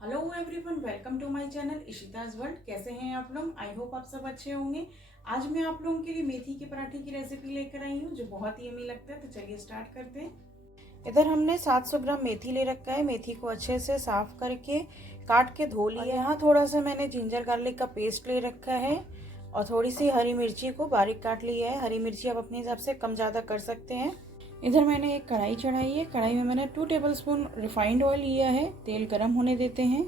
Hello everyone, welcome to my channel Ishita's world. कैसे हैं आप लोग? आई होप आप सब अच्छे होंगे। आज मैं आप लोगों के लिए मेथी के पराठे की रेसिपी लेकर आई हूँ जो बहुत ही यम्मी लगता है। तो चलिए स्टार्ट करते हैं। इधर हमने 700 ग्राम मेथी ले रखा है। मेथी को अच्छे से साफ करके काट के धो लिया। यहाँ थोड़ा सा मैंने जिंजर गार्लिक का पेस्ट ले रखा है और थोड़ी सी हरी मिर्ची को बारीक काट लिया है। हरी मिर्ची आप अपने हिसाब से कम ज़्यादा कर सकते हैं। इधर मैंने एक कढ़ाई चढ़ाई है। कढ़ाई में मैंने 2 टेबलस्पून रिफाइंड ऑयल लिया है। तेल गरम होने देते हैं।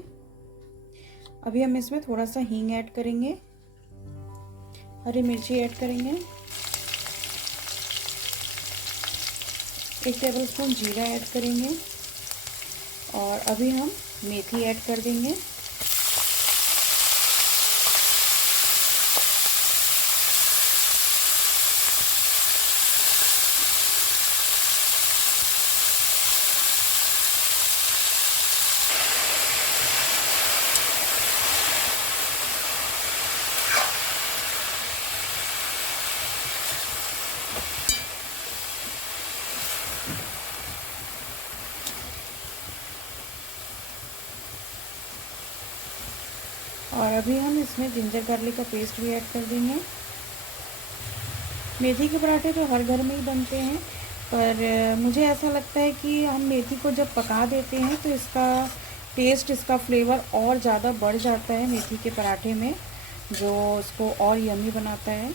अभी हम इसमें थोड़ा सा हींग ऐड करेंगे, हरी मिर्ची ऐड करेंगे, 1 टेबलस्पून जीरा ऐड करेंगे और अभी हम मेथी ऐड कर देंगे। और अभी हम इसमें जिंजर गार्लिक का पेस्ट भी ऐड कर देंगे। मेथी के पराठे तो हर घर में ही बनते हैं, पर मुझे ऐसा लगता है कि हम मेथी को जब पका देते हैं तो इसका टेस्ट, इसका फ्लेवर और ज़्यादा बढ़ जाता है मेथी के पराठे में, जो इसको और यम्मी बनाता है।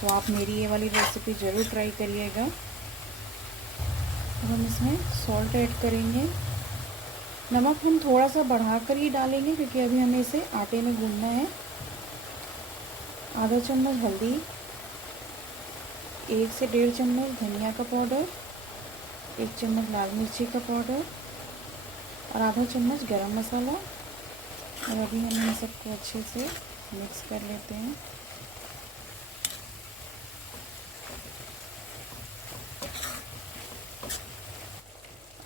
तो आप मेरी ये वाली रेसिपी ज़रूर ट्राई करिएगा। हम इसमें सॉल्ट ऐड करेंगे। नमक हम थोड़ा सा बढ़ाकर ही डालेंगे क्योंकि अभी हमें इसे आटे में गूंदना है। आधा चम्मच हल्दी, 1 से 1.5 चम्मच धनिया का पाउडर, 1 चम्मच लाल मिर्ची का पाउडर और आधा चम्मच गरम मसाला। और अभी हम इन सबको अच्छे से मिक्स कर लेते हैं।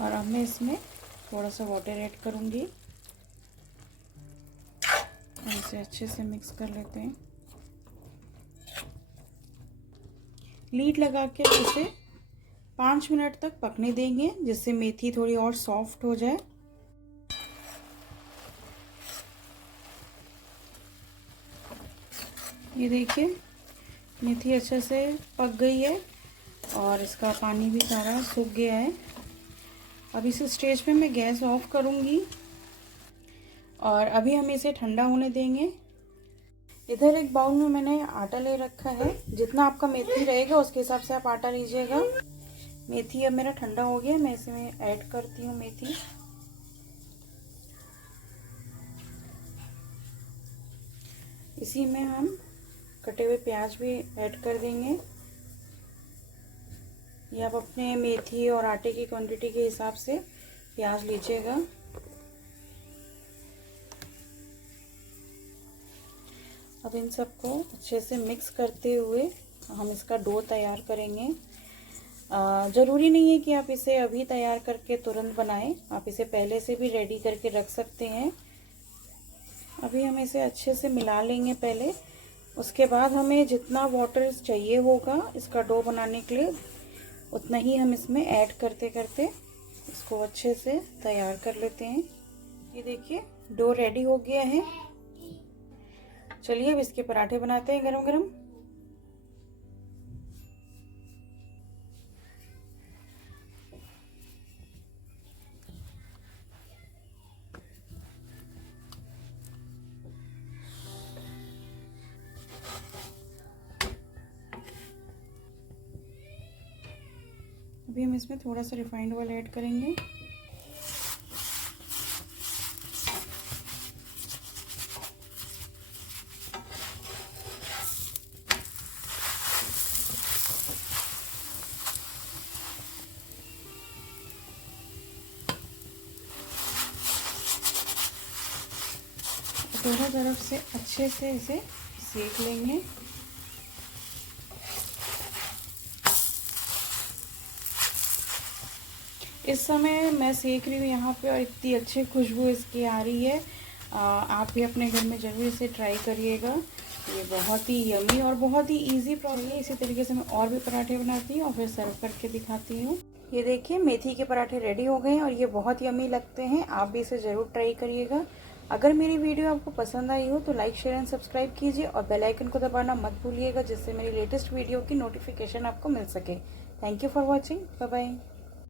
और अब मैं इसमें थोड़ा सा वाटर ऐड करूँगी और इसे अच्छे से मिक्स कर लेते हैं। लीड लगा के इसे 5 मिनट तक पकने देंगे जिससे मेथी थोड़ी और सॉफ्ट हो जाए। ये देखिए, मेथी अच्छे से पक गई है और इसका पानी भी सारा सूख गया है। अब इस स्टेज पे मैं गैस ऑफ करूँगी और अभी हम इसे ठंडा होने देंगे। इधर एक बाउल में मैंने आटा ले रखा है। जितना आपका मेथी रहेगा उसके हिसाब से आप आटा लीजिएगा। मेथी अब मेरा ठंडा हो गया, मैं इसमें ऐड करती हूँ मेथी। इसी में हम कटे हुए प्याज भी ऐड कर देंगे। ये आप अपने मेथी और आटे की क्वांटिटी के हिसाब से प्याज लीजिएगा। अब इन सबको अच्छे से मिक्स करते हुए हम इसका डो तैयार करेंगे। ज़रूरी नहीं है कि आप इसे अभी तैयार करके तुरंत बनाएं, आप इसे पहले से भी रेडी करके रख सकते हैं। अभी हम इसे अच्छे से मिला लेंगे पहले। उसके बाद हमें जितना वाटर चाहिए होगा इसका डो बनाने के लिए, उतना ही हम इसमें ऐड करते करते इसको अच्छे से तैयार कर लेते हैं। ये देखिए, डो रेडी हो गया है। चलिए अब इसके पराठे बनाते हैं गरम गरम। अभी हम इसमें थोड़ा सा रिफाइंड ऑयल ऐड करेंगे। दोनों तरफ से अच्छे से इसे सेक लेंगे। इस समय मैं सेक रही हूँ यहाँ पे और इतनी अच्छी खुशबू इसकी आ रही है। आप भी अपने घर में ज़रूर इसे ट्राई करिएगा। ये बहुत ही यम्मी और बहुत ही इजी प्रोसेस है। इसी तरीके से मैं और भी पराठे बनाती हूँ और फिर सर्व करके दिखाती हूँ। ये देखिए, मेथी के पराठे रेडी हो गए हैं और ये बहुत यम्मी लगते हैं। आप भी इसे ज़रूर ट्राई करिएगा। अगर मेरी वीडियो आपको पसंद आई हो तो लाइक शेयर एंड सब्सक्राइब कीजिए और बेल आइकन को दबाना मत भूलिएगा, जिससे मेरी लेटेस्ट वीडियो की नोटिफिकेशन आपको मिल सके। Thank you for watching. Bye bye.